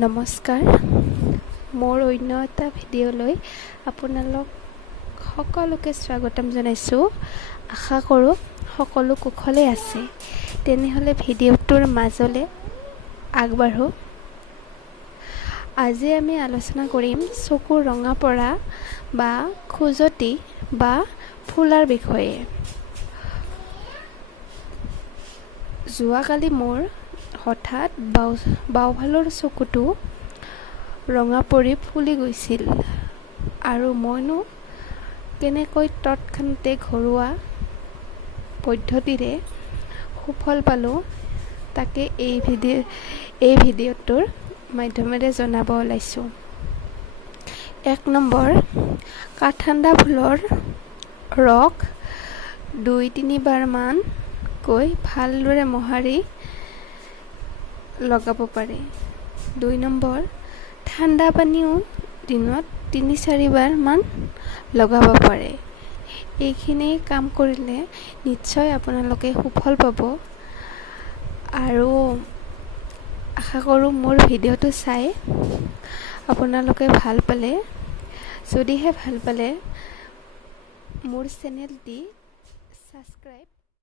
নমস্কাৰ, মোৰ অন্য এটা ভিডিঅ'লৈ আপোনালোক সকলোকে স্বাগতম জনাইছোঁ। আশা কৰোঁ সকলো কুশলে আছে। তেনেহ'লে ভিডিঅ'টোৰ মাজলৈ আগবাঢ়ো। আজি আমি আলোচনা কৰিম চকুৰ ৰঙা পৰা বা খজুৱতি বা ফুলাৰ বিষয়ে। যোৱাকালি মোৰ হঠাৎ বাওঁফালৰ চকুটো ৰঙা পৰি ফুলি গৈছিল আৰু মইনো কেনেকৈ তৎক্ষণাতে ঘৰুৱা পদ্ধতিৰে সুফল পালোঁ তাকে এই ভিডিঅ'টোৰ মাধ্যমেৰে জনাব ওলাইছোঁ। 1 নম্বৰ, কাঠঠাণ্ডা ফুলৰ ৰস 2-3 বাৰমানকৈ ভালদৰে মোহাৰি লগাব পাৰে। 2 নম্বৰ, ঠাণ্ডা পানীও দিনত 3-4 বাৰমান লগাব পাৰে। এইখিনি কাম কৰিলে নিশ্চয় আপোনালোকে সুফল পাব আৰু আশা কৰোঁ মোৰ ভিডিঅ'টো চাই আপোনালোকে ভাল পালে, যদিহে ভাল পালে মোৰ চেনেলটি ছাবস্ক্ৰাইব